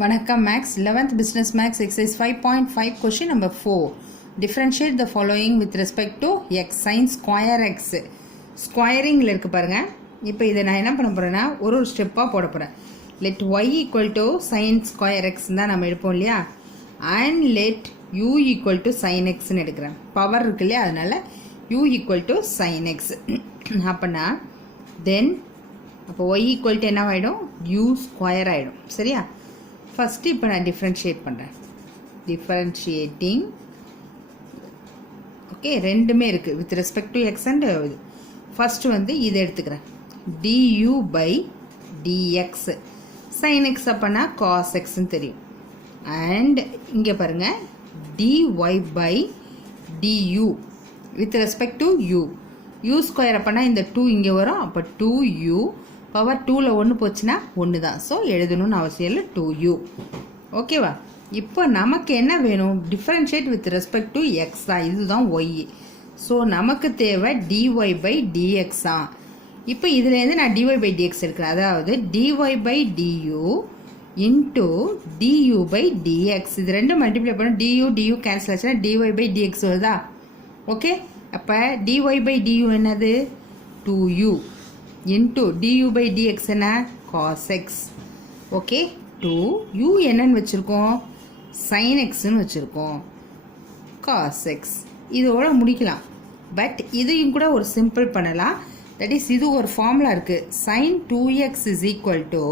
Vanakkam Max 11th Business Max exercise 5.5 question number 4. Differentiate the following with respect to x sin square x. ஸ்கொயரிங்கில் இருக்குது பாருங்கள். இப்போ இதை நான் என்ன பண்ண போகிறேன்னா ஒரு ஸ்டெப்பாக போட போகிறேன். Let y equal to sine square x தான் நம்ம எடுப்போம் இல்லையா. And let u equal to sine எக்ஸ்ன்னு எடுக்கிறேன். பவர் இருக்கு இல்லையா, அதனால் u equal to sine x. அப்போனா தென் அப்போ ஒய் ஈக்குவல் டு என்ன ஆகிடும், யூ ஸ்கொயர் ஆகிடும். சரியா? ஃபஸ்ட்டு இப்போ நான் டிஃப்ரென்ஷியேட் பண்ணுறேன். டிஃப்ரென்ஷியேட்டிங் ஓகே, ரெண்டுமே இருக்குது with respect to x and இது. ஃபஸ்ட்டு வந்து இதை எடுத்துக்கிறேன், du by dx sin x அப்போனா cos xன்னு தெரியும். அண்ட் இங்கே பாருங்கள் dy by du with respect to u. u square அப்போனா இந்த 2 இங்கே வரும். அப்போ 2u பவர் 2ல் 1 போச்சுன்னா 1 தான். ஸோ எழுதணும்னு அவசியம் இல்லை, 2u. ஓகேவா? இப்போ நமக்கு என்ன வேணும், differentiate with respect to X தான். இதுதான் ஒய். ஸோ நமக்கு தேவை dy பை dx தான். இப்போ இதுலேருந்து நான் dy பை dx எடுக்கிறேன். அதாவது dy by du into du by dx. இது ரெண்டும் மல்டிப்ளை பண்ணணும். du கேன்சல் ஆச்சுன்னா dy பை dx வருதா? ஓகே, அப்போ dy பை du என்னது, 2u into du by dx என்ன, cos x. ஓகே, 2u என்னன்னு வச்சுருக்கோம், sin xன்னு வச்சுருக்கோம், cos x. இதோட முடிக்கலாம். பட் இதையும் கூட ஒரு சிம்பிள் பண்ணலாம். தட் இஸ், இது ஒரு ஃபார்முலா இருக்குது. sin 2x is equal to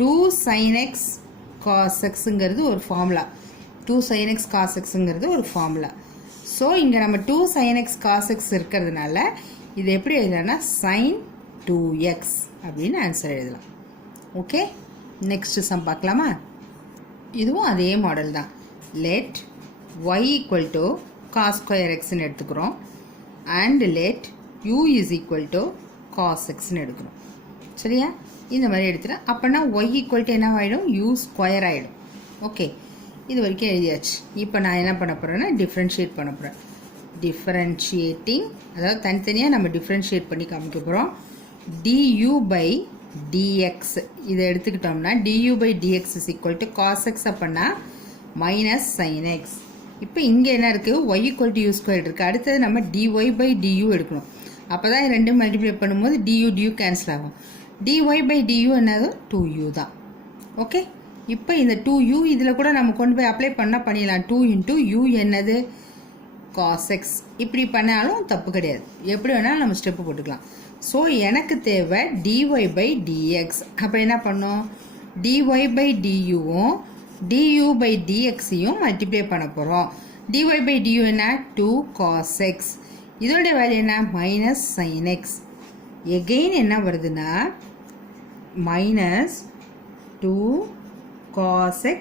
2 sin x cos xங்கிறது ஒரு ஃபார்முலா. 2 sin x cos xங்கிறது ஒரு ஃபார்முலா. ஸோ இங்கே நம்ம 2 sin x cos x இருக்கிறதுனால இது எப்படி எழுதலாம்னா sin 2x அப்படின்னு ஆன்சர் எழுதலாம். ஓகே, நெக்ஸ்ட் சம் பார்க்கலாமா? இதுவும் அதே மாடல் தான். Let y equal to cos square எக்ஸ்ன்னு எடுத்துக்கிறோம். And let u is equal to cos xன்னு எடுக்கிறோம். சரியா? இந்த மாதிரி எடுத்துகிறேன். அப்போனா y ஈக்குவல் டு என்ன ஆகிடும், u ஸ்கொயர் ஆகிடும். ஓகே, இது வரைக்கும் எழுதியாச்சு. இப்போ நான் என்ன பண்ண போகிறேன்னா டிஃப்ரென்ஷியேட் பண்ண போகிறேன். டிஃப்ரென்ஷியேட்டிங், அதாவது தனித்தனியாக நம்ம டிஃப்ரென்ஷியேட் பண்ணி காமிக்க போகிறோம். du பை dx இதை எடுத்துக்கிட்டோம்னா du by dx is equal to cos x அப்போனா மைனஸ் sin x. இப்போ இங்கே என்ன இருக்குது, y equal to u square இருக்குது. அடுத்தது நம்ம dy பை du எடுக்கணும். அப்போ தான் ரெண்டும் மல்டிப்ளை பண்ணும்போது du கேன்சல் ஆகும். dy பை du என்னது, 2u தான். ஓகே, இப்போ இந்த 2u இதில் கூட நம்ம கொண்டு போய் அப்ளை பண்ணால் பண்ணிடலாம். 2 இன்ட்டு u என்னது, cos x. இப்படி பண்ணாலும் தப்பு கிடையாது, எப்படி வேணாலும் நம்ம ஸ்டெப்பு போட்டுக்கலாம். ஸோ எனக்கு தேவை dy பை dx. அப்போ என்ன பண்ணோம், dy பை duவும் du பை dxையும் மல்டிப்ளை பண்ண போகிறோம். dy பை du என்ன, 2 cos x. இதோட வேல்யூ என்ன, மைனஸ் sin x. எகெயின் என்ன வருதுன்னா minus 2 cos x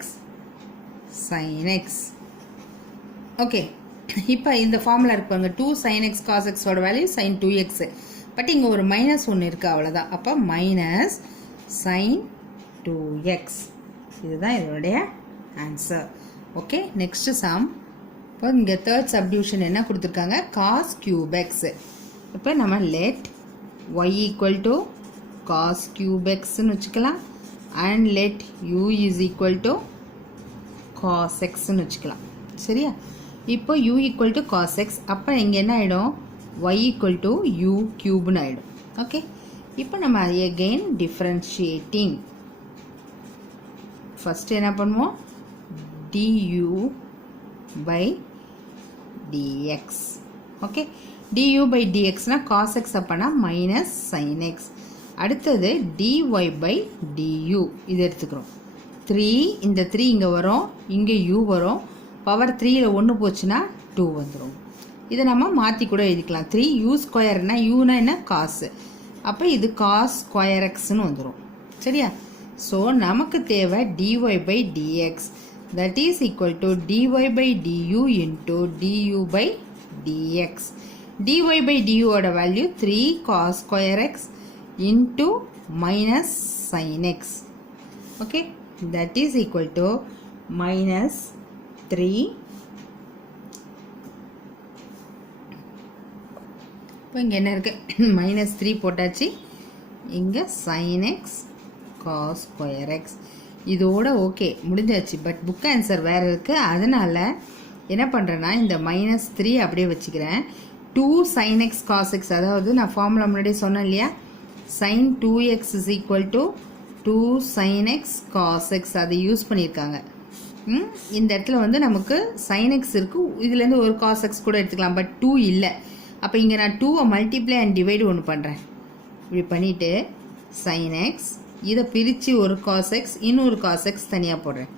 sin x. Okay, இப்போ இந்த ஃபார்முலா இருப்பாங்க. 2 sin x cos x ஓட வேல்யூ sin 2x. பட் இங்கே ஒரு மைனஸ் ஒன்று இருக்குது, அவ்வளோதான். அப்போ மைனஸ் sin 2x. இதுதான் இதோடைய ஆன்சர். Okay, next sum. இப்போ இங்கே தேர்ட் சப்டிவிஷன் என்ன கொடுத்துருக்காங்க, cos cube x. இப்போ நம்ம let y equal to cos cube xன்னு வச்சுக்கலாம். And let u is equal to cos xன்னு வச்சுக்கலாம். சரியா? இப்போ u equal to cos x. அப்போ இங்கே என்ன ஆகிடும், y ஈக்குவல் டு u கியூப்னு ஆகிடும். ஓகே, இப்போ நம்ம அகெயின் டிஃப்ரென்ஷியேட்டிங். ஃபஸ்ட்டு என்ன பண்ணுவோம், du by dx. Okay, du by dxனா cos x அப்போனா மைனஸ் sin x. அடுத்தது dy பை du இது எடுத்துக்கிறோம். 3, இந்த 3 இங்கே வரும், இங்கே u வரும். பவர் 3ல் 1 போச்சுன்னா 2 வந்துடும். இதை நம்ம மாற்றி கூட எழுதிக்கலாம். 3u ஸ்கொயர்னா யூனா என்ன, காசு. அப்போ இது cos ஸ்கொயர் எக்ஸ்ன்னு வந்துடும். சரியா? ஸோ நமக்கு தேவை dy by dx, that is equal to dy by du into du by dx. dy by du ஓட value 3 cos square x into minus sin x. Okay, that is equal to minus 3. இப்போ இங்கே என்ன இருக்குது, minus 3 போட்டாச்சு. இங்கே sin x cos square x. இதோட okay முடிஞ்சாச்சு. But book answer வேறு இருக்குது. அதனால் என்ன பண்ணுறேன்னா இந்த -3 அப்படியே வச்சுக்கிறேன். 2 sin x cos x, அதாவது நான் ஃபார்முலா முன்னாடியே சொன்னேன் இல்லையா, sin 2x is equal to 2 sin x cos x, அதை யூஸ் பண்ணியிருக்காங்க. இந்த இடத்துல வந்து நமக்கு sin x இருக்குது, இதுலேருந்து ஒரு cos x கூட எடுத்துக்கலாம். பட் 2 இல்லை. அப்போ இங்கே நான் 2-ஐ மல்டிப்ளை அண்ட் டிவைடு ஒன்று பண்ணுறேன். இப்படி பண்ணிவிட்டு sin x, இதை பிரித்து ஒரு cos x, இன்னொரு cos x தனியாக போடுறேன்.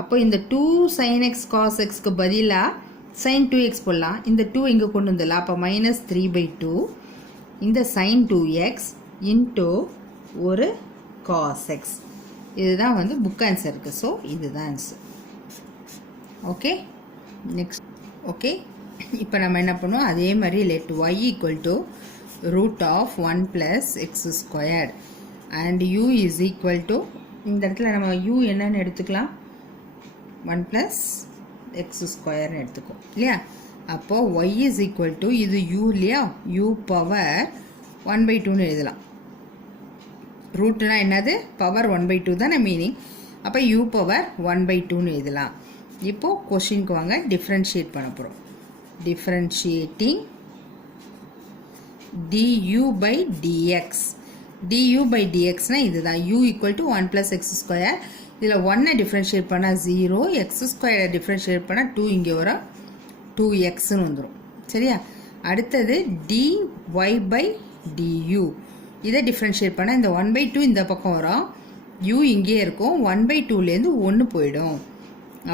அப்போ இந்த 2 sin x cos xக்கு பதிலாக sin 2x போடலாம். இந்த 2 இங்கே கொண்டு வந்துடலாம். அப்போ -3/2 இந்த sin 2x இன்ட்டு ஒரு cos x. இதுதான் வந்து புக் ஆன்சர் இருக்குது. ஸோ இதுதான் ஆன்சர். Okay, next. ஓகே, இப்போ நம்ம என்ன பண்ணுவோம், அதே மாதிரி let y equal to √1 + x² and u is equal to, இந்த இடத்துல நம்ம u என்னன்னு எடுத்துக்கலாம், 1 + x² எடுத்துக்கோ இல்லையா. அப்போது y is equal to, இது u இல்லையா, u பவர் 1/2ன்னு எழுதலாம். ரூட்னா என்னது, பவர் 1/2 தானே மீனிங். அப்போ u பவர் 1/2ன்னு எழுதலாம். இப்போது கொஷினுக்கு வாங்க, டிஃப்ரென்ஷியேட் பண்ண போகிறோம். Differentiating du/dx. du/dxனா இதுதான், u equal to 1 + x². இதில் 1-ஐ டிஃப்ரென்ஷியேட் பண்ணால் 0, x² டிஃப்ரென்ஷியேட் பண்ணால் 2, இங்கே வர 2xன்னு வந்துடும். சரியா. அடுத்தது dy/du, இதை டிஃப்ரென்ஷியேட் பண்ணால் இந்த 1/2 இந்த பக்கம் வரும், u இங்கே இருக்கும், 1/2லேருந்து 1 போயிடும்.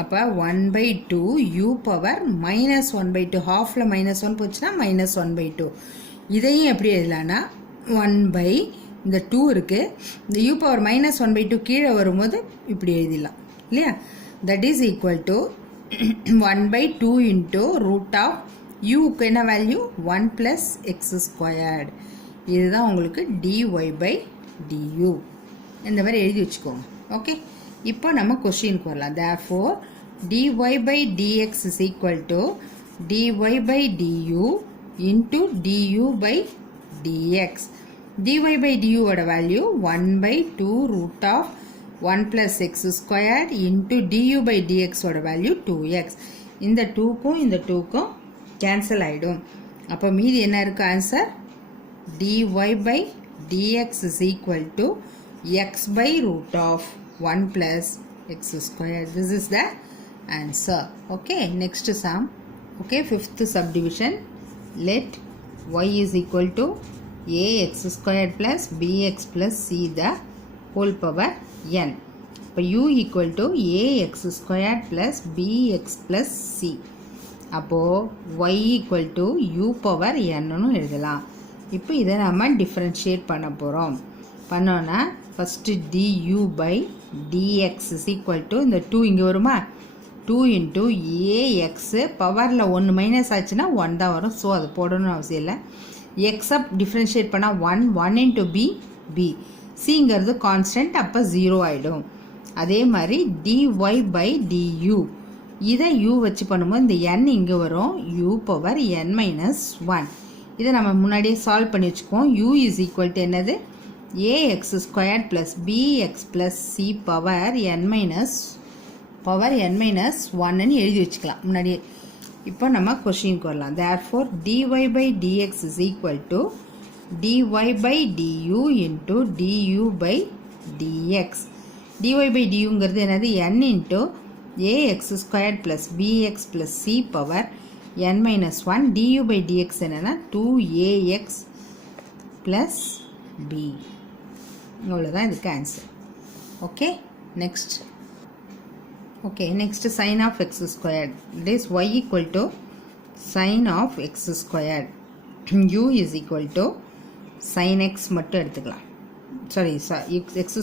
அப்போ 1/2 u பவர் -1/2, ஹாஃபில் -1 போச்சுன்னா -1/2. இதையும் எப்படி எழுதலான்னா 1 இந்த 2 இருக்குது, இந்த u பவர் -1/2 கீழே வரும்போது இப்படி எழுதிடலாம் இல்லையா. That is equal to 1/2 into √u என்ன வேல்யூ, 1 + x². இதுதான் உங்களுக்கு dy/du. இந்த மாதிரி எழுதி வச்சுக்கோங்க. ஓகே, இப்போ நம்ம கொஸ்டினுக்கு வரலாம். therefore dy/dx is equal to dy/du into du/dx. dy/du ஓட வேல்யூ 1/2 √1 + x² into du/dx ஓட வேல்யூ 2x. இந்த 2க்கும் இந்த 2க்கும் கேன்சல் ஆகிடும். அப்போ மீதி என்ன இருக்குது answer, dy/dx is equal to x/√1 + x². This is the answer. Okay, next sum. Okay, fifth subdivision. Let y is equal to ax² + bx + c the whole power n. இப்போ u equal to ax² + bx + c. அப்போது y equal to u power n-னு எழுதலாம். இப்போ இதை நம்ம differentiate பண்ண போகிறோம். பண்ணோன்னா first du/dx is equal to, இந்த 2 இங்கே வருமா, 2 into ax, பவரில் 1 மைனஸ் ஆச்சுன்னா 1 தான் வரும். ஸோ அது போடணும்னு அவசியம் இல்லை. எக்ஸை டிஃப்ரென்ஷியேட் பண்ணால் 1 into b, சிங்கிறது கான்ஸ்டன்ட், அப்போ 0 ஆகிடும். அதே மாதிரி dy/du, இதை u வச்சு பண்ணும்போது இந்த n இங்கே வரும், u பவர் n-1. இதை நம்ம முன்னாடியே சால்வ் பண்ணி வச்சுக்குவோம். u is equal to என்னது, ax² + bx + c பவர் n-1ன்னு எழுதி வச்சுக்கலாம் முன்னாடியே. இப்போ நம்ம கொஷினுக்கு வரலாம். therefore dy/dx is equal to dy/du into du/dx. dy/duங்கிறது என்னது, n into ax² + bx + c power n-1. du/dx என்னன்னா 2ax + b. இவ்வளோதான் இதுக்கு answer. Okay, next. Okay, next sin of x². It is y equal to sin of x². u is equal to sin x மட்டும் எடுத்துக்கலாம். Sorry, x²,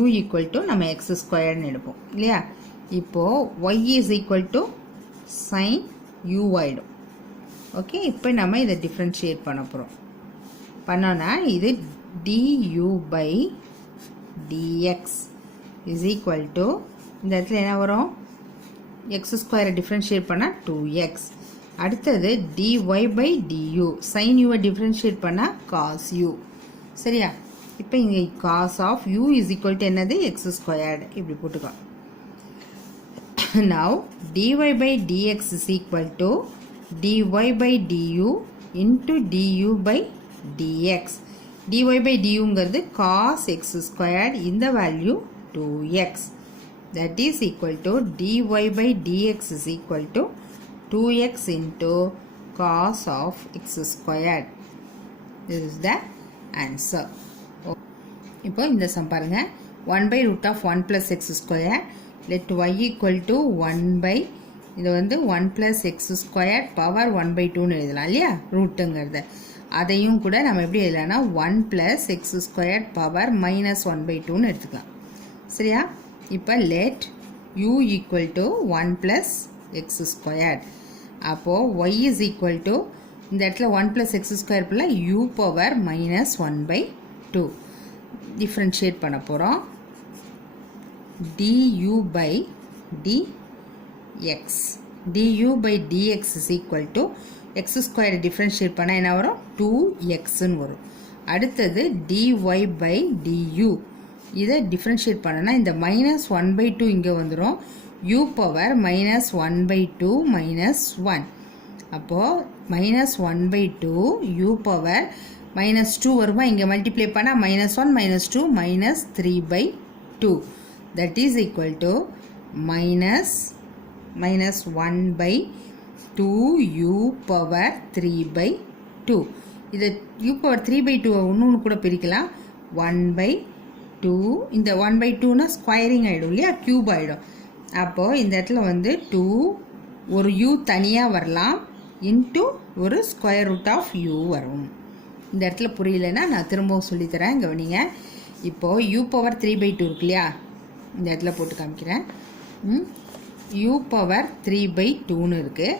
u equal to நம்ம x²ன்னு எடுப்போம் இல்லையா. இப்போது y is equal to sin u ஆகிடும். Okay, இப்போ நம்ம இதை டிஃப்ரென்ஷியேட் பண்ண போகிறோம். பண்ணோன்னா இது du/dx is equal to, இந்த இடத்துல என்ன வரும், x² டிஃப்ரென்ஷியேட் பண்ணால் 2x. அடுத்தது dy/du, sin u டிஃப்ரென்ஷியேட் பண்ணால் cos u. சரியா. இப்போ இங்கே cos of u is equal to என்னது x squared இப்படி போட்டுக்கலாம். Now dy by dx is equal to dy by du into du by dx. dy by duங்கிறது cos x squared இந்த value 2x. That is equal to dy by dx is equal to 2x into cos of x squared. This is the answer. இப்போ இந்த some பாருங்க 1 by root of 1 plus x square let y equal to 1 by இது வந்து 1 plus x square power 1 by 2 எழுதலாம் இல்லையா ரூட்டுங்கிறது அதையும் கூட நம்ம எப்படி எழுதலாம்னா 1 plus x square power minus 1 by 2 எடுத்துக்கலாம் சரியா இப்போ let u equal to 1 plus x squared அப்போ y is equal to இந்த இடத்துல 1 plus x square பிள்ளை u power minus 1 by 2 differentiate பண்ண போகிறோம் du by dx du by dx is equal to x square differentiate பண்ண என்ன வரும் 2x ன்னு வரும் அடுத்தது dy by du இதை differentiate பண்ணனா இந்த minus 1 by 2 இங்கே வந்துரும் u power minus 1 by 2 minus 1 அப்போ minus 1 by 2 u power minus 2 வருமா இங்கே multiply பண்ணா minus 1 minus 2 minus 3 by 2 that is equal to minus 1 by 2 u power 3 by 2 இதை u power 3 by 2 இன்னொன்று கூட பிரிக்கலாம் 1 by 2 இந்த 1 by 2 னா ஸ்கொயரிங் ஆகிடும் இல்லையா க்யூப் ஆகிடும் அப்போது இந்த இடத்துல வந்து 2 ஒரு u தனியாக வரலாம் இன்ட்டு ஒரு ஸ்கொயர் ரூட் ஆஃப் u வரும் இந்த இடத்துல புரியலைன்னா நான் திரும்பவும் சொல்லித்தரேன் கவனிங்க இப்போது u பவர் 3 by 2 இருக்கு இல்லையா இந்த இடத்துல போட்டு காமிக்கிறேன் u பவர் 3 by 2ன்னு இருக்குது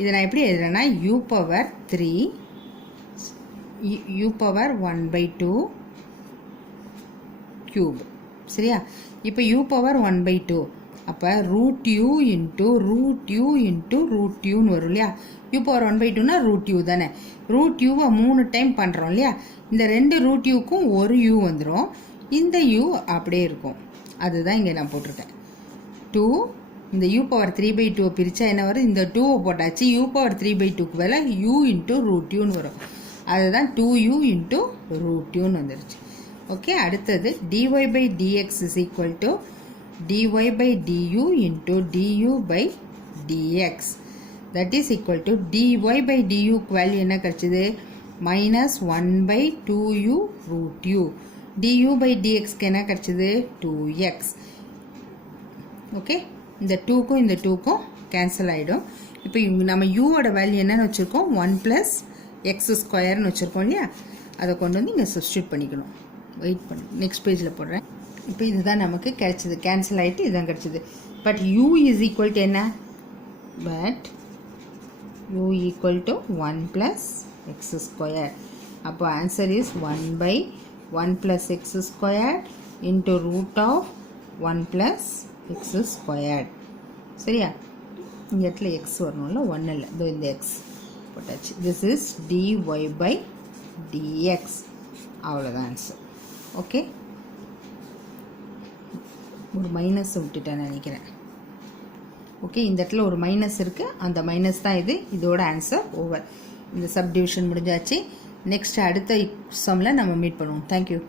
இதை நான் எப்படி எழுதுறேன்னா u பவர் 3 u பவர் 1 by 2 க்யூப் சரியா இப்போ u பவர் 1 by 2 அப்போ ரூட் யூ இன்ட்டு ரூட் யூன்னு வரும் இல்லையா u பவர் 1 by 2னா ரூட் யூ தானே ரூட் யூவை 3 டைம் பண்ணுறோம் இல்லையா இந்த ரெண்டு ரூட் யூக்கும் ஒரு யூ வந்துடும் இந்த யூ அப்படியே இருக்கும் அதுதான் இங்கே நான் போட்டிருக்கேன் 2 இந்த u பவர் 3 by 2 பிரித்தா என்ன வரும் இந்த 2வை போட்டாச்சு u பவர் 3 by 2க்கு வேலை u இன்ட்டு ரூட் யூன்னு வரும் அதுதான் 2u இன்ட்டு ரூட் யூன்னு வந்துருச்சு ஓகே அடுத்தது dy by dx is equal to dy by du into du by dx that is equal to dy by du value என்ன கிடைச்சது minus 1 by 2u root u du by dx என்ன கிடைச்சது 2x okay இந்த 2க்கும் இந்த 2க்கும் cancel ஆகிடும் இப்போ நம்ம யூவோட value என்னன்னு வச்சுருக்கோம் 1 plus x ஸ்கொயர்னு வச்சுருக்கோம் இல்லையா அதை கொண்டு வந்து இங்கே சப்ஸ்டியூட் பண்ணிக்கணும் வெயிட் பண்ணு நெக்ஸ்ட் பேஜில் போடுறேன் இப்போ இதுதான் நமக்கு கிடைச்சது கேன்சல் ஆகிட்டு இதுதான் கிடைச்சது but u is equal to என்ன but u equal to 1 plus x squared அப்போ answer is 1 by 1 plus x squared into root of 1 plus x squared சரியா இந்த இடத்துல x வரணும்ல 1 இல்லை இதோ இந்த x போட்டாச்சு this is dy by dx அவ்வளோதான் ஆன்சர் ஓகே ஒரு மைனஸ் விட்டுட்டேன் நினைக்கிறேன் ஓகே இந்த இடத்துல ஒரு மைனஸ் இருக்குது அந்த மைனஸ் தான் இதோட ஆன்சர் ஓவர் இந்த சப்டிவிஷன் முடிஞ்சாச்சு நெக்ஸ்ட் அடுத்த சம்மில் நம்ம மீட் பண்ணுவோம் தேங்க்யூ